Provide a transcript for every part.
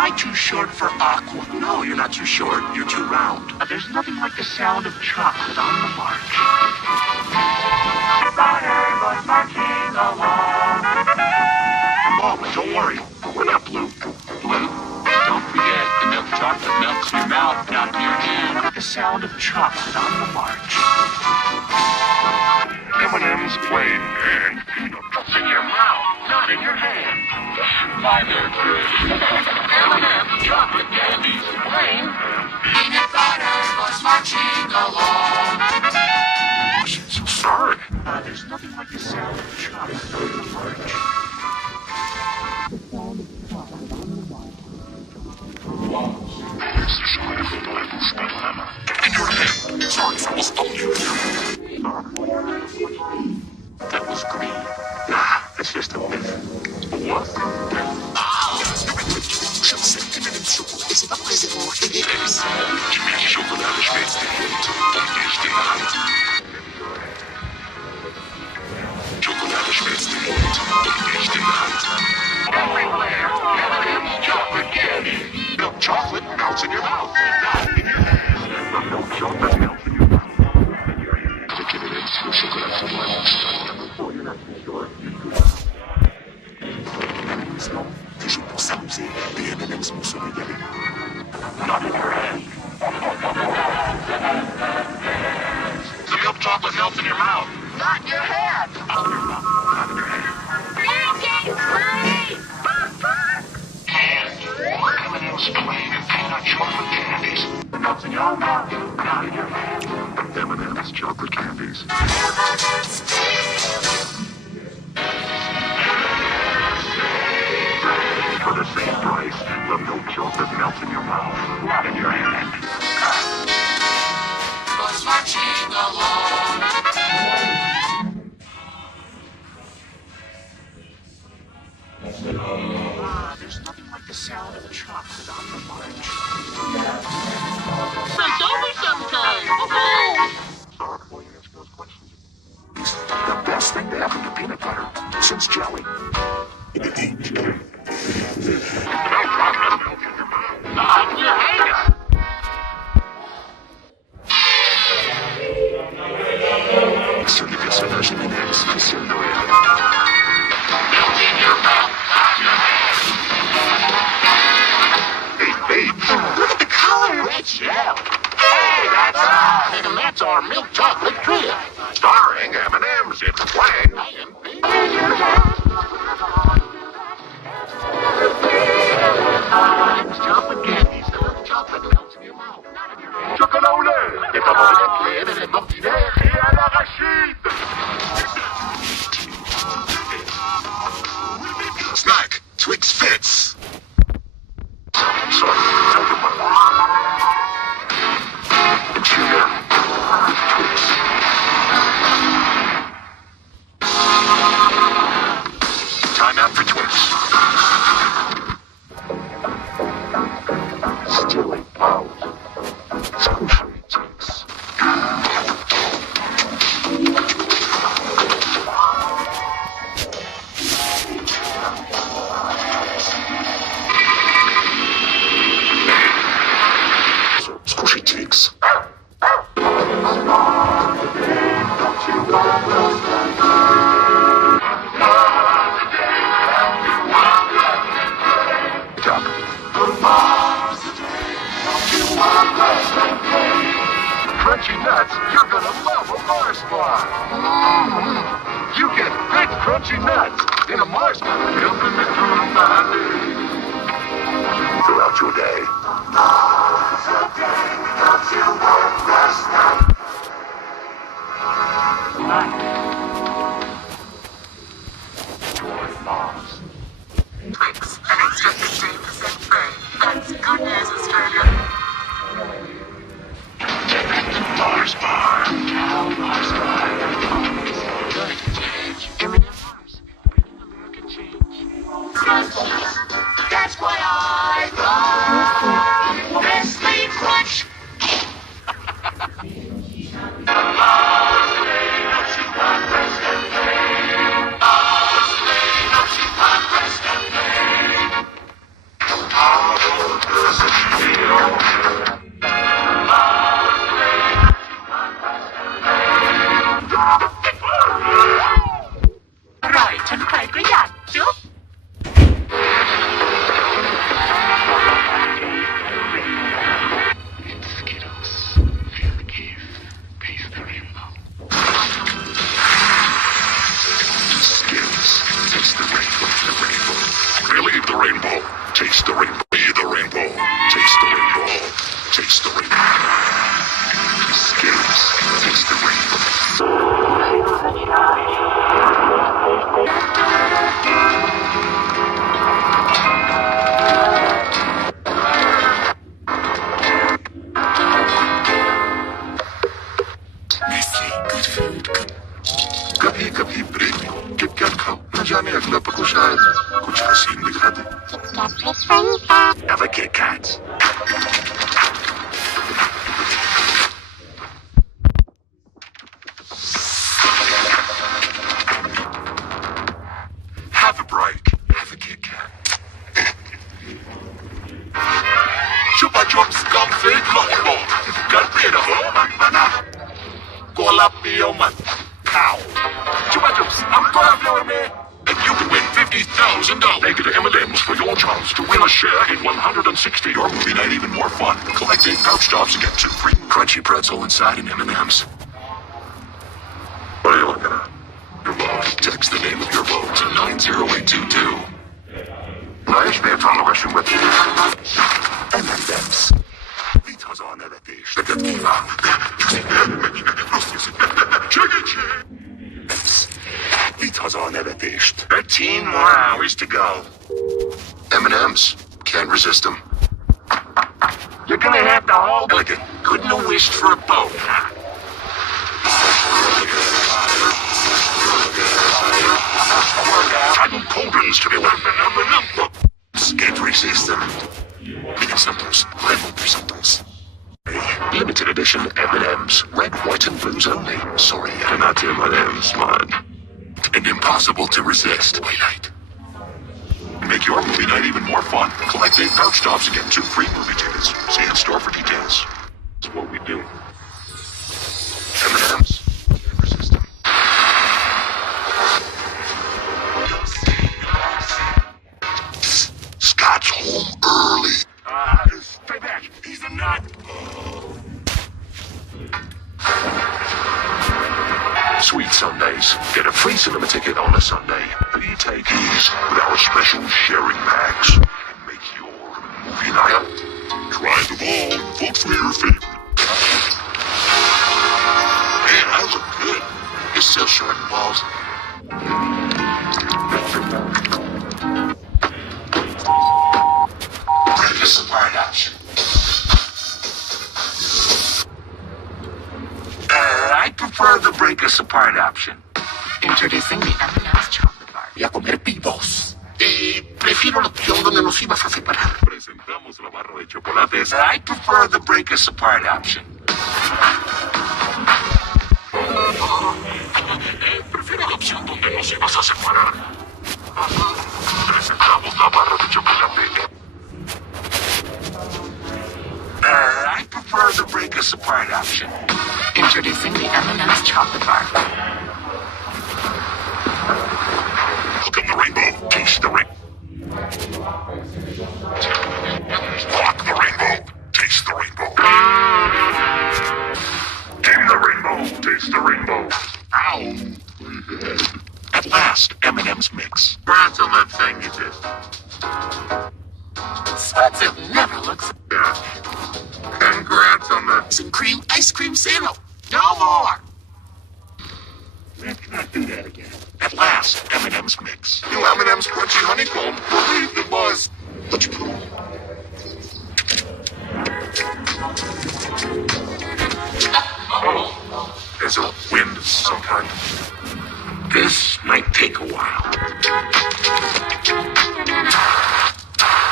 I too short for aqua? No, you're not too short. You're too round. There's nothing like the sound of chocolate on the march. Was marching along. Oh, but don't worry. We're not blue. Blue? Don't forget, the milk chocolate melts in your mouth, not in your hand. The sound of chocolate on the march. M&M's plain and peanut. It's in your mouth, not in your hand. My there, kid. M&M's chocolate candies, plain. Peanut butter was marching along. So sorry. There's nothing like the sound of chocolate on the march. It's the sound of the Bible spell. In your hand. Sorry, fellas, don't you? That was green. Nah, it's just a myth. What? Schokolade schmilzt den Mund und nicht den Hand. Schokolade schmilzt den Mund und nicht in der Hand. Everywhere, M&M's chocolate candy. Milk chocolate melts in your mouth, not in your hand. Milk chocolate melts in your mouth. In your hand. Avec M&M's, le chocolat fondant oh, you're not too sure. C'est juste pour s'amuser. Les M&M's vont se régaler. Not in your hand. The milk chocolate melts in your mouth. Not your head. Out of your mouth, not in your hand. M&M's plain and peanut chocolate candies. It melts in your mouth, not in your hand. M&M's chocolate candies. For the same price, the milk chocolate melts in your mouth, not in your hand. Was marching along. There's nothing like the sound of chocolate on the march. It's over sometime. Woohoo! Sorry for you answer those questions. It's the best thing to happen to peanut butter since jelly. Not in your hand. Ce personnage M&M's spécial Noël. Melts in your mouth, not in your hand. Hey, look at the color. It's yellow. Hey, that's us. And that's our milk chocolate trio. Starring M&M's, it's plain. M&M's chocolate candies. The milk chocolate melts in your mouth, not in your hand. Chocolat Et pas mal de clés, et des mortinaires, et à l'arachide. Snack, Twix Fits. Time out for Twix. Stealing powers. Squishy Twix. Squishy Twix. Crunchy nuts, you're gonna love a Mars bar. You get big crunchy nuts in a Mars bar. Throughout your day. Enjoy Mars. Twix, an extra 15% free. That's good news, Australia. Mars bar. Mars bar. Good change. M&M Mars. Bringing American change. Crunchies. That's what I love. Nestle Crunch. Oh, rainbow. Taste the rainbow. Be the rainbow. Taste the rainbow. Taste the rainbow. Skittles. Taste the rainbow. Nestle, good food, good. कभी कभी प्रेमी KitKat खाओ न जाने अगला पको शायद कुछ हसीन दिखा दे Have a Kit Kat. Have a break. Have a Kit Kat. Chupa Chups Config Lollipop. Got rid of all Colapio man. Cow. Chupa Chups, I'm gonna man. And you can win $50,000. Take it to M&M's for your chance to win a share in 160. Your movie night even more fun. Collect 8 pouch stops and get 2 free crunchy pretzel inside in M&M's. What are you looking at? Your vote. Text the name of your vote to 90822. Nice man, follow us with M&M's. Vitas on that dish. The Vitas on that dish. 13 more hours to go. M&M's. Can't resist them. You're gonna have to hold elegant. Couldn't have wished for a boat. Cotton cauldrons to be won. Can't resist them. Mini samples, level samples. Limited edition M&M's. Red, white, and blues only. Sorry, they're not M&M's, man. And impossible to resist. Wait, night. Make your movie night even more fun. Collect 8 pouch stops and get 2 free movie tickets. See in store for details. That's what we do. M&M's. Can't resist them. Scott's home early. Stay back. He's a nut. Sweet Sundays. Get a free cinema ticket on a Sunday. We take these with our special sharing bags and make your movie night. Try them all and vote for your favorite. Man, I look good. You're still short and balls. Break a support option. I prefer the break us apart option. Introducing the M&M's chocolate bar. Y a comer pibos. Prefiero la opción donde nos ibas a separar. Presentamos la barra de chocolates. I prefer the break us apart option. Prefiero la opción donde nos ibas a separar. Presentamos la barra de chocolate. I prefer the break us apart option. Introducing the M&M's chocolate bar. Welcome the rainbow. Taste the rainbow. Walk the rainbow. Taste the rainbow. Game the rainbow. Taste the rainbow. Ow. My head. At last, M&M's mix. Congrats on that thing you did. Sweats never looks Yeah. Congrats on that. and cream ice cream sandal. No more. Let's not do that again. At last, M&M's mix. New M&M's crunchy honeycomb. Relieve the buzz. Let's go. There's a wind of some kind. This might take a while.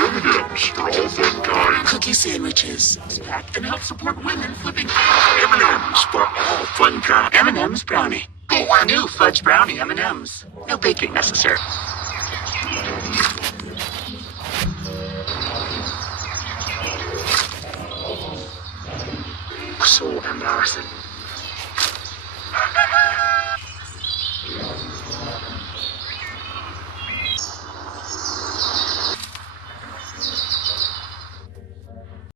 M&M's for all fun kind. Cookie sandwiches. Packed and help support women flipping. M&M's for all fun kind. M&M's brownie. Oh, new fudge brownie M&M's. No baking necessary. So embarrassing.